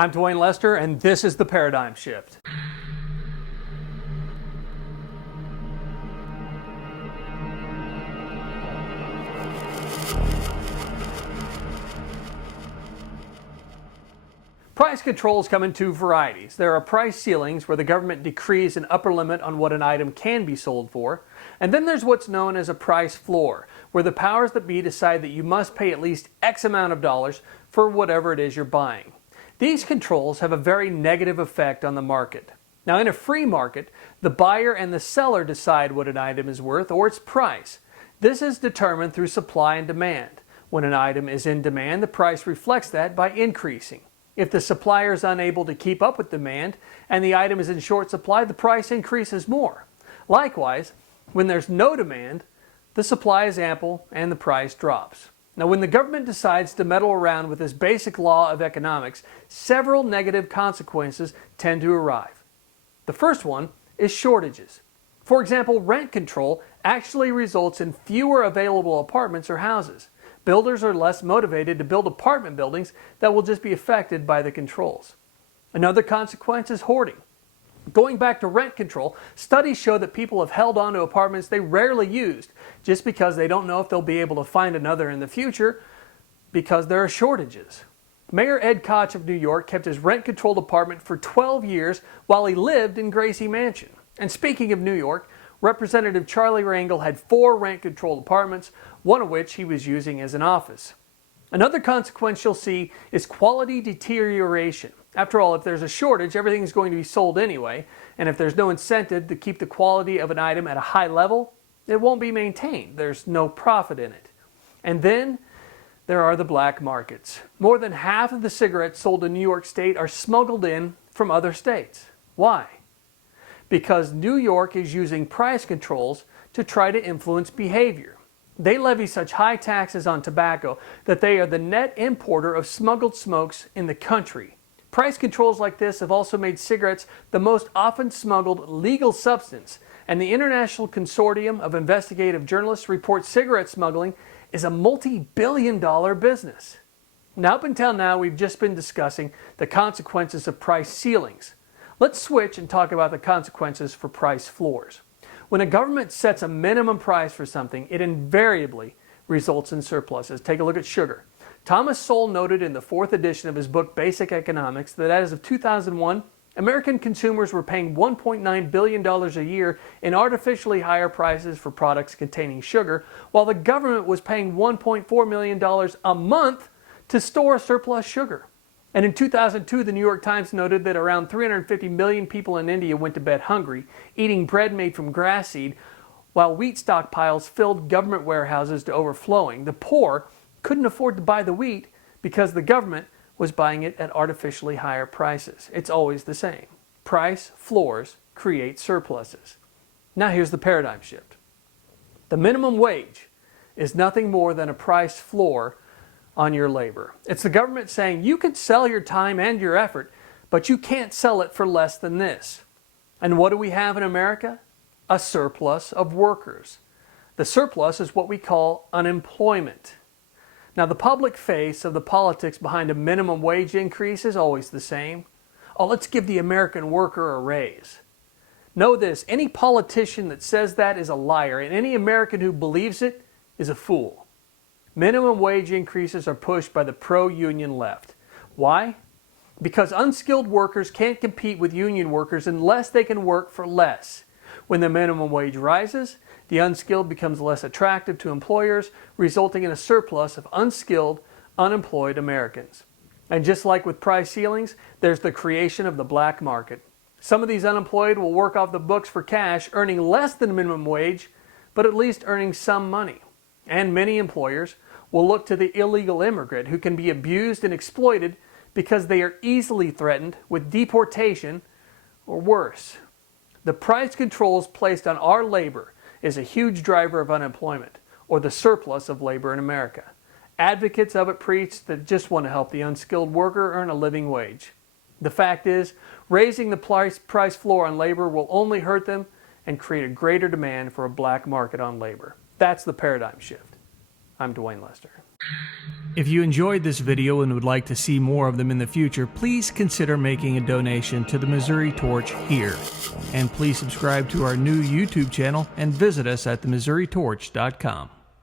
I'm Dwayne Lester, and this is The Paradigm Shift. Price controls come in two varieties. There are price ceilings, where the government decrees an upper limit on what an item can be sold for. And then there's what's known as a price floor, where the powers that be decide that you must pay at least X amount of dollars for whatever it is you're buying. These controls have a very negative effect on the market. Now, in a free market, the buyer and the seller decide what an item is worth or its price. This is determined through supply and demand. When an item is in demand, the price reflects that by increasing. If the supplier is unable to keep up with demand and the item is in short supply, the price increases more. Likewise, when there's no demand, the supply is ample and the price drops. Now, when the government decides to meddle around with this basic law of economics, several negative consequences tend to arrive. The first one is shortages. For example, rent control actually results in fewer available apartments or houses. Builders are less motivated to build apartment buildings that will just be affected by the controls. Another consequence is hoarding. Going back to rent control, studies show that people have held on to apartments they rarely used just because they don't know if they'll be able to find another in the future because there are shortages. Mayor Ed Koch of New York kept his rent-controlled apartment for 12 years while he lived in Gracie Mansion. And speaking of New York, Representative Charlie Rangel had 4 rent-controlled apartments, one of which he was using as an office. Another consequence you'll see is quality deterioration. After all, if there's a shortage, everything's going to be sold anyway, and if there's no incentive to keep the quality of an item at a high level, it won't be maintained. There's no profit in it. And then there are the black markets. More than half of the cigarettes sold in New York State are smuggled in from other states. Why? Because New York is using price controls to try to influence behavior. They levy such high taxes on tobacco that they are the net importer of smuggled smokes in the country. Price controls like this have also made cigarettes the most often smuggled legal substance, and the International Consortium of Investigative Journalists reports cigarette smuggling is a multi-billion-dollar business. Now, up until now, we've just been discussing the consequences of price ceilings. Let's switch and talk about the consequences for price floors. When a government sets a minimum price for something, it invariably results in surpluses. Take a look at sugar. Thomas Sowell noted in the 4th edition of his book Basic Economics that as of 2001, American consumers were paying $1.9 billion a year in artificially higher prices for products containing sugar, while the government was paying $1.4 million a month to store surplus sugar. And in 2002, the New York Times noted that around 350 million people in India went to bed hungry, eating bread made from grass seed, while wheat stockpiles filled government warehouses to overflowing. The poor couldn't afford to buy the wheat because the government was buying it at artificially higher prices. It's always the same. Price floors create surpluses. Now here's the paradigm shift. The minimum wage is nothing more than a price floor on your labor. It's the government saying you can sell your time and your effort, but you can't sell it for less than this. And what do we have in America? A surplus of workers. The surplus is what we call unemployment. Now, the public face of the politics behind a minimum wage increase is always the same. Oh, let's give the American worker a raise. Know this, any politician that says that is a liar, and any American who believes it is a fool. Minimum wage increases are pushed by the pro-union left. Why? Because unskilled workers can't compete with union workers unless they can work for less. When the minimum wage rises, the unskilled becomes less attractive to employers, resulting in a surplus of unskilled, unemployed Americans. And just like with price ceilings, there's the creation of the black market. Some of these unemployed will work off the books for cash, earning less than minimum wage, but at least earning some money. And many employers will look to the illegal immigrant who can be abused and exploited because they are easily threatened with deportation or worse. The price controls placed on our labor is a huge driver of unemployment, or the surplus of labor in America. Advocates of it preach that just want to help the unskilled worker earn a living wage. The fact is, raising the price floor on labor will only hurt them and create a greater demand for a black market on labor. That's the paradigm shift. I'm Dwayne Lester. If you enjoyed this video and would like to see more of them in the future, please consider making a donation to the Missouri Torch here. And please subscribe to our new YouTube channel and visit us at themissouritorch.com.